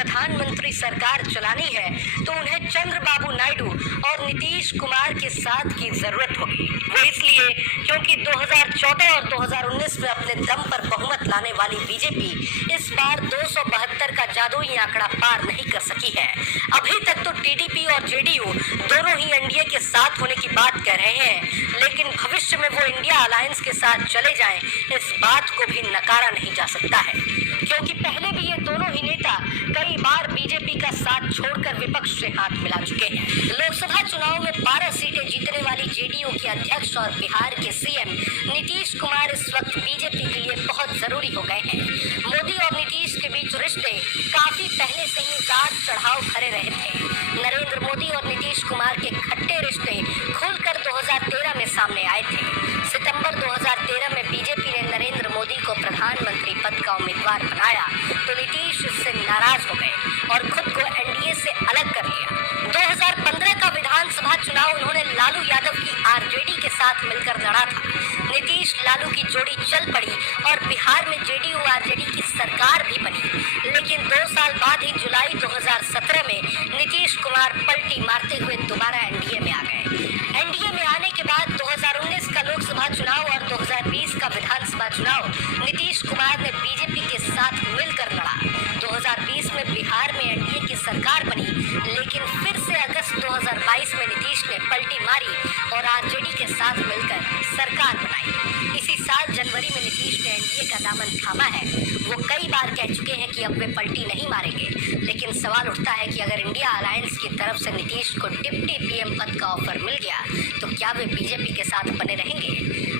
प्रधानमंत्री सरकार चलानी है तो उन्हें चंद्रबाबू नायडू और नीतीश कुमार के साथ की जरूरत होगी। वो इसलिए क्योंकि 2014 और 2019 में अपने दम पर बहुमत लाने वाली बीजेपी इस बार 272 का जादुई आंकड़ा पार नहीं कर सकी है। अभी तक तो टीडीपी और जेडीयू दोनों ही एनडीए के साथ होने की बात कह रहे हैं, लेकिन भविष्य में वो इंडिया अलायंस के साथ चले जाएं, इस बात को भी नकारा नहीं जा सकता है, क्योंकि पहले भी ये दोनों ही नेता कई बार बीजेपी का साथ छोड़कर विपक्ष से हाथ मिला चुके हैं। लोकसभा चुनाव में 12 सीटें जीतने वाली जेडीयू के अध्यक्ष और बिहार के सीएम नीतीश कुमार इस वक्त बीजेपी के लिए बहुत जरूरी हो गए हैं। मोदी और नीतीश के बीच रिश्ते काफी पहले से ही उतार चढ़ाव भरे रहे थे। नरेंद्र मोदी और नीतीश कुमार के खट्टे रिश्ते खुलकर 2013 में सामने आए थे। सितंबर 2013 में बीजेपी ने नरेंद्र मोदी को प्रधानमंत्री पद का उम्मीदवार बनाया तो नीतीश इससे नाराज हो गए और खुद को एनडीए से अलग कर लिया। 2015 का विधानसभा चुनाव उन्होंने लालू यादव की आरजेडी के साथ मिलकर लड़ा था। नीतीश लालू की जोड़ी चल पड़ी और बिहार में जेडीयू आरजेडी की सरकार भी बनी, लेकिन 2 साल बाद ही जुलाई 2017 में नीतीश कुमार पलटी मारते हुए दोबारा एनडीए में आ गए। एनडीए में आने के बाद 2019 का लोकसभा चुनाव और 2020 का विधानसभा चुनाव नीतीश कुमार ने बीजेपी के साथ मिलकर लड़ा। 2020 में बिहार में एनडीए की सरकार बनी, लेकिन फिर से अगस्त 2022 में नीतीश ने पलटी मारी और आरजेडी के साथ मिलकर सरकार बनाई। इसी साल जनवरी में नीतीश ने एनडीए का दामन थामा है। वो कई बार कह चुके हैं कि अब वे पलटी नहीं मारेंगे, लेकिन सवाल उठता है कि अगर इंडिया अलायंस की तरफ से नीतीश को डिप्टी पीएम पद का ऑफर मिल गया तो क्या वे बीजेपी के साथ बने रहेंगे?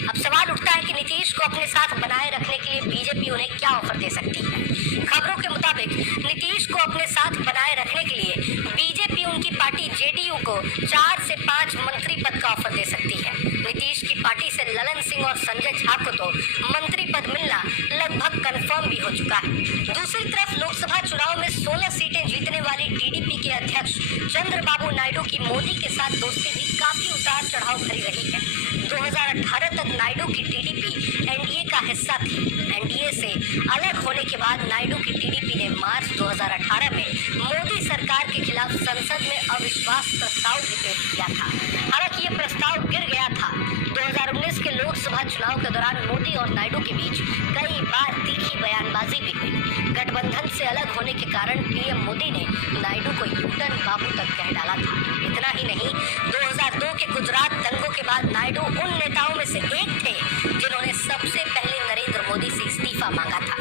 अब सवाल उठता है कि नीतीश को अपने साथ बनाए रखने के लिए बीजेपी उन्हें क्या ऑफर दे सकती है। खबरों के मुताबिक नीतीश को अपने साथ बनाए रखने के लिए बीजेपी उनकी पार्टी जेडीयू को 4 से 5 मंत्री पद का ऑफर दे सकती है। नीतीश की पार्टी से ललन सिंह और संजय झा को तो मंत्री पद मिलना लगभग कंफर्म भी हो चुका है। दूसरी तरफ लोकसभा चुनाव में 16 सीटें जीतने वाली टीडीपी के अध्यक्ष चंद्रबाबू नायडू की मोदी के साथ दोस्ती भी काफी उतार चढ़ाव भरी रही है। 2018 तक नायडू की टीडीपी एनडीए का हिस्सा थी। एनडीए से अलग होने के बाद नायडू की टीडीपी ने मार्च 2018 में मोदी सरकार के खिलाफ संसद में अविश्वास प्रस्ताव भी पेश किया था। हालांकि ये प्रस्ताव गिर गया था। 2019 के लोकसभा चुनाव के दौरान मोदी और नायडू के बीच कई बार तीखी बयानबाजी भी हुई। गठबंधन से अलग होने के कारण पीएम मोदी ने नायडू को यूटर्न बाबू तक कह डाला था। इतना ही नहीं, 2002 के गुजरात दंगों के बाद नायडू उन नेताओं में से एक थे जिन्होंने सबसे पहले नरेंद्र मोदी से इस्तीफा मांगा था।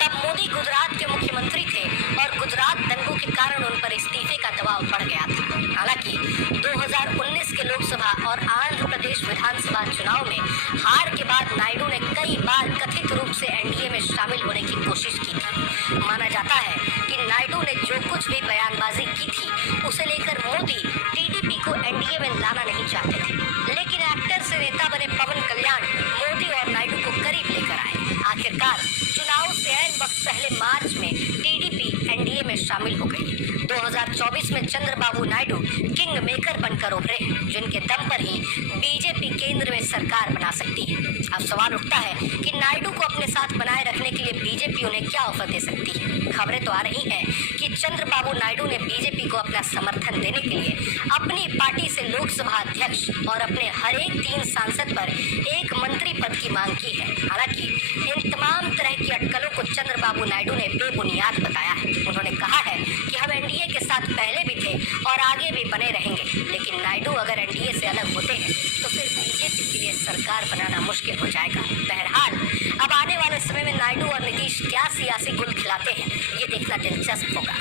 तब मोदी गुजरात के मुख्यमंत्री थे और गुजरात दंगों के कारण उन पर इस्तीफे का दबाव बढ़ गया था। हालांकि 2019 के लोकसभा और आंध्र प्रदेश विधानसभा चुनाव में हार के बाद नायडू ने कई बार कथित रूप से एनडीए में शामिल होने की कोशिश की थी। माना जाता है कि नायडू ने जो कुछ भी बयानबाजी की थी उसे लेकर मोदी टीडीपी को एनडीए में लाना नहीं चाहते थे, लेकिन एक्टर से नेता बने पवन कल्याण मोदी और नायडू को करीब लेकर आए। आखिरकार चुनाव से ऐन वक्त पहले मार्च में टीडीपी एनडीए में शामिल हो गई। 2024 में चंद्रबाबू नायडू किंग मेकर बनकर उभरे, जिनके दम पर ही बीजेपी केंद्र में सरकार बना सकती है। अब सवाल उठता है कि नायडू को अपने साथ बनाए रखने के लिए बीजेपी उन्हें क्या ऑफर दे सकती है। खबरें तो आ रही हैं कि चंद्रबाबू नायडू ने बीजेपी को अपना समर्थन देने के लिए अपनी पार्टी से लोकसभा अध्यक्ष और अपने हर एक 3 सांसद पर एक मंत्री पद की मांग की है। हालांकि इन तमाम तरह की अटकलों को चंद्रबाबू नायडू ने बेबुनियाद बताया है। उन्होंने कहा है कि हम एनडीए के साथ पहले भी थे और आगे भी बने रहेंगे, लेकिन नायडू अगर एनडीए से अलग होते हैं तो फिर बीजेपी के लिए सरकार बनाना मुश्किल हो जाएगा। बहरहाल अब आने वाले समय में नायडू और नीतीश क्या सियासी गुल खिलाते हैं, ये देखना दिलचस्प होगा।